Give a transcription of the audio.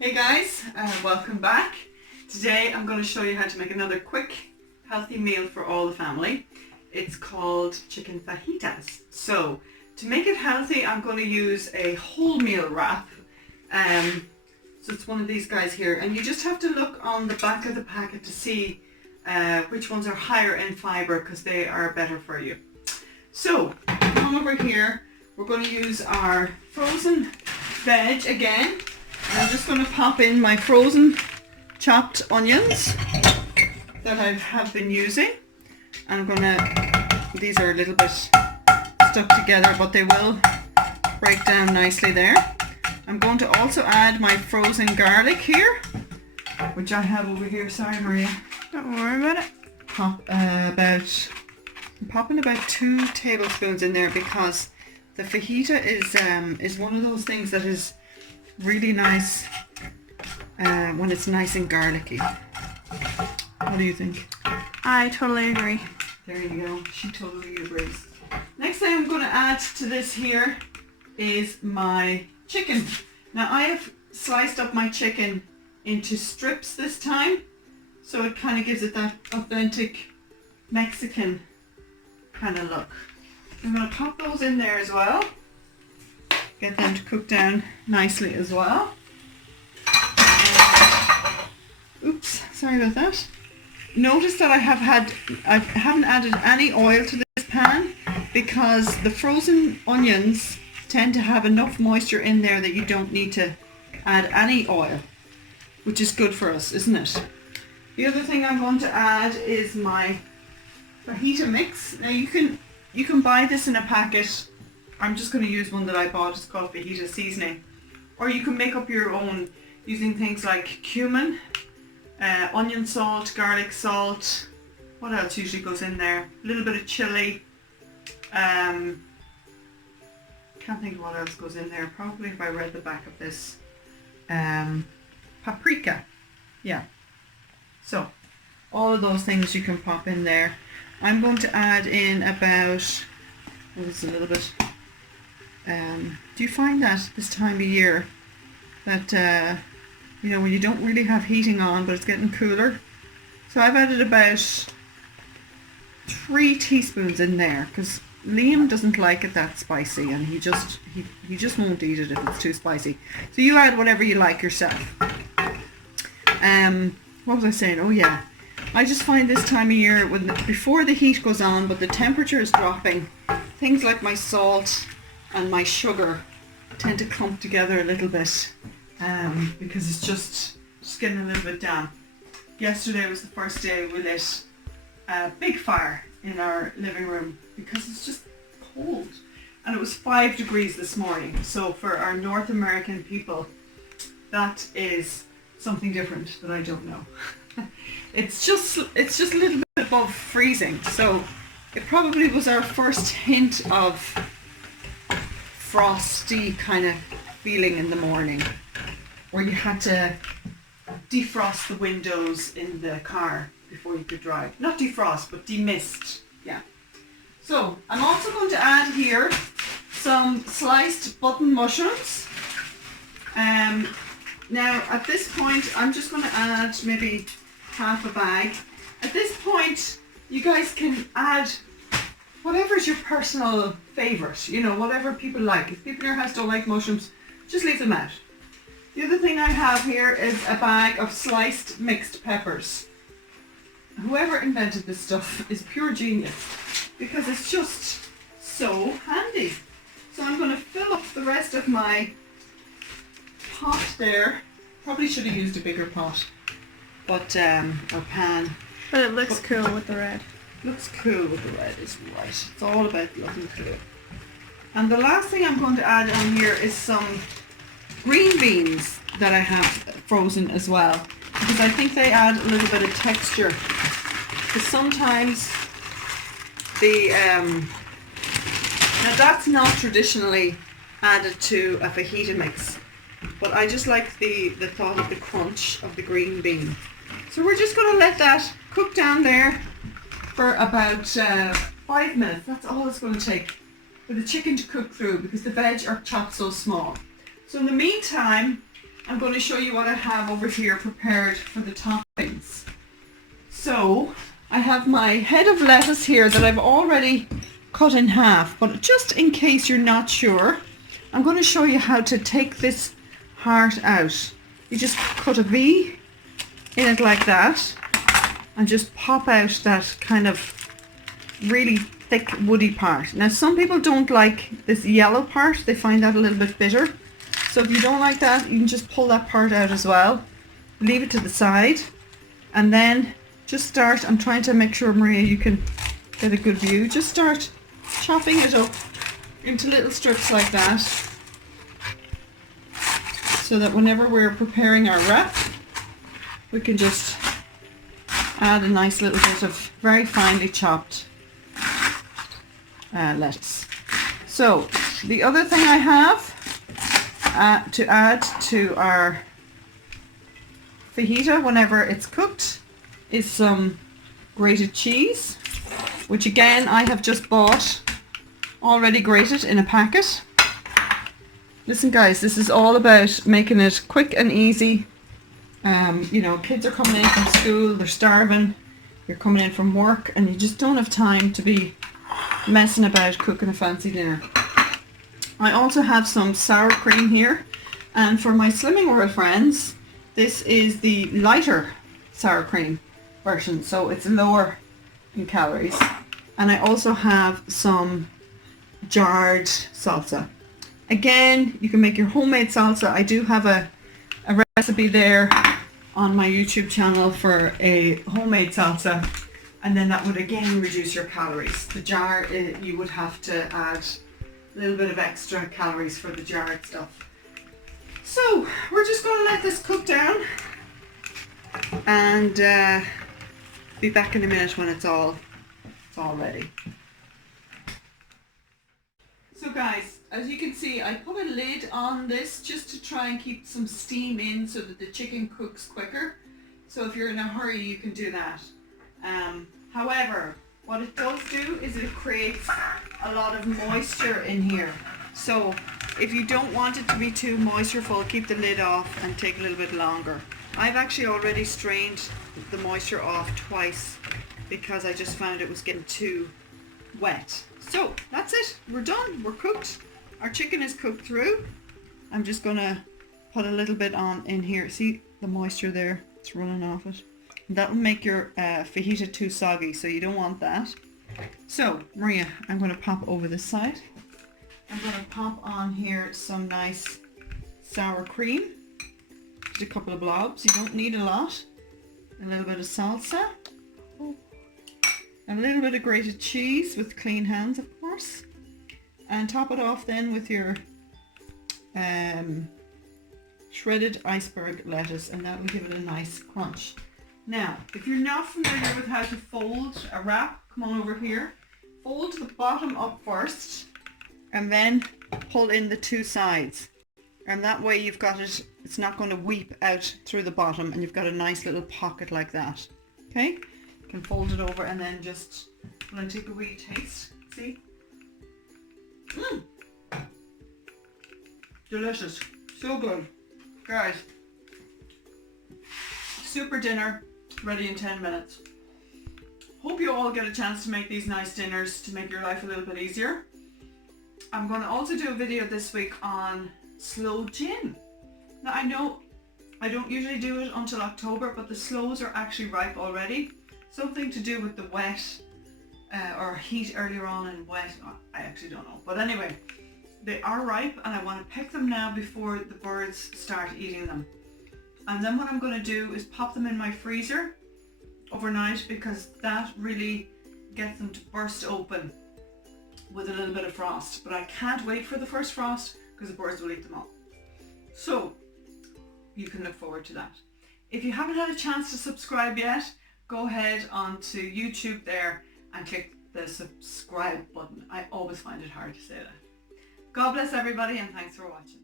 Hey guys, welcome back. Today I'm going to show you how to make another quick, healthy meal for all the family. It's called chicken fajitas. So to make it healthy, I'm going to use a wholemeal wrap. So it's one of these guys here, and you just have to look on the back of the packet to see which ones are higher in fibre because they are better for you. So come over here, we're going to use our frozen veg again. I'm just going to pop in my frozen chopped onions that I have been using. I'm going to, these are a little bit stuck together, but they will break down nicely there. I'm going to also add my frozen garlic here, which I have over here. Sorry, Maria. Don't worry about it. I'm popping about 2 tablespoons in there because the fajita is one of those things that is really nice when it's nice and garlicky. What do you think? I totally agree. There you go. She totally agrees. Next thing I'm going to add to this here is my chicken. Now I have sliced up my chicken into strips this time, so it kind of gives it that authentic Mexican kind of look. I'm going to pop those in there as well. Get them to cook down nicely as well. Oops, sorry about that. Notice that I haven't added any oil to this pan because the frozen onions tend to have enough moisture in there that you don't need to add any oil, which is good for us, isn't it? The other thing I'm going to add is my fajita mix. Now you can buy this in a packet. I'm just going to use one that I bought. It's called fajita seasoning, or you can make up your own using things like cumin, onion salt, garlic salt. What else usually goes in there? A little bit of chili. Can't think of what else goes in there. Probably if I read the back of this. Paprika. Yeah. So all of those things you can pop in there. I'm going to add in about, oh, this is a little bit. Do you find that this time of year that you know, when you don't really have heating on but it's getting cooler? So I've added about 3 teaspoons in there because Liam doesn't like it that spicy, and he just won't eat it if it's too spicy. So you add whatever you like yourself. What was I saying? Oh yeah, I just find this time of year before the heat goes on but the temperature is dropping, things like my salt and my sugar tend to clump together a little bit because it's just getting a little bit damp. Yesterday was the first day we lit a big fire in our living room because it's just cold, and it was 5 degrees this morning. So for our North American people, that is something different that I don't know. It's just a little bit above freezing, so it probably was our first hint of frosty kind of feeling in the morning, where you had to defrost the windows in the car before you could drive. Not defrost, but demist. Yeah. So I'm also going to add here some sliced button mushrooms. Now at this point I'm just going to add maybe half a bag. At this point you guys can add whatever is your personal favourite, you know, whatever people like. If people in your house don't like mushrooms, just leave them out. The other thing I have here is a bag of sliced mixed peppers. Whoever invented this stuff is pure genius because it's just so handy. So I'm going to fill up the rest of my pot there. Probably should have used a bigger pot, but or pan. But it looks cool with the red. Looks cool with the red is right. It's all about looking cool. And the last thing I'm going to add on here is some green beans that I have frozen as well, because I think they add a little bit of texture. Because sometimes the now that's not traditionally added to a fajita mix, but I just like the thought of the crunch of the green bean. So we're just going to let that cook down there for about 5 minutes. That's all it's going to take for the chicken to cook through because the veg are chopped so small. So in the meantime, I'm going to show you what I have over here prepared for the toppings. So I have my head of lettuce here that I've already cut in half, but just in case you're not sure, I'm going to show you how to take this heart out. You just cut a V in it like that and just pop out that kind of really thick woody part. Now some people don't like this yellow part, they find that a little bit bitter. So if you don't like that, you can just pull that part out as well. Leave it to the side and then just start, I'm trying to make sure, Maria, you can get a good view. Just start chopping it up into little strips like that, so that whenever we're preparing our wrap, we can just add a nice little bit of very finely chopped lettuce. So the other thing I have to add to our fajita whenever it's cooked is some grated cheese, which again I have just bought already grated in a packet. Listen guys, this is all about making it quick and easy. You know, kids are coming in from school, they're starving, you're coming in from work, and you just don't have time to be messing about cooking a fancy dinner. I also have some sour cream here, and for my Slimming World friends, this is the lighter sour cream version, so it's lower in calories. And I also have some jarred salsa. Again, you can make your homemade salsa. I do have a recipe there on my YouTube channel for a homemade salsa, and then that would again reduce your calories. The jar, you would have to add a little bit of extra calories for the jarred stuff. So we're just going to let this cook down and be back in a minute when it's all ready. So guys, as you can see, I put a lid on this just to try and keep some steam in so that the chicken cooks quicker. So if you're in a hurry, you can do that. However, what it does do is it creates a lot of moisture in here. So if you don't want it to be too moistureful, keep the lid off and take a little bit longer. I've actually already strained the moisture off twice because I just found it was getting too wet. So that's it, we're done, we're cooked. Our chicken is cooked through. I'm just gonna put a little bit on in here. See the moisture there, it's running off it. That will make your fajita too soggy, so you don't want that. So Maria, I'm going to pop over this side. I'm going to pop on here some nice sour cream. Just a couple of blobs, you don't need a lot. A little bit of salsa. A little bit of grated cheese with clean hands, of course. And top it off then with your shredded iceberg lettuce, and that will give it a nice crunch. Now, if you're not familiar with how to fold a wrap, come on over here. Fold the bottom up first and then pull in the two sides. And that way you've got it, it's not going to weep out through the bottom, and you've got a nice little pocket like that. Okay? You can fold it over and then just, will I take a wee taste? See? Mmm! Delicious. So good. Guys, super dinner. Ready in 10 minutes. Hope you all get a chance to make these nice dinners to make your life a little bit easier. I'm going to also do a video this week on sloe gin. Now I know I don't usually do it until October, but the sloes are actually ripe already. Something to do with the wet or heat earlier on and wet. I actually don't know. But anyway, they are ripe and I want to pick them now before the birds start eating them. And then what I'm going to do is pop them in my freezer overnight, because that really gets them to burst open with a little bit of frost. But I can't wait for the first frost because the birds will eat them all. So you can look forward to that. If you haven't had a chance to subscribe yet, go ahead onto YouTube there and click the subscribe button. I always find it hard to say that. God bless everybody, and thanks for watching.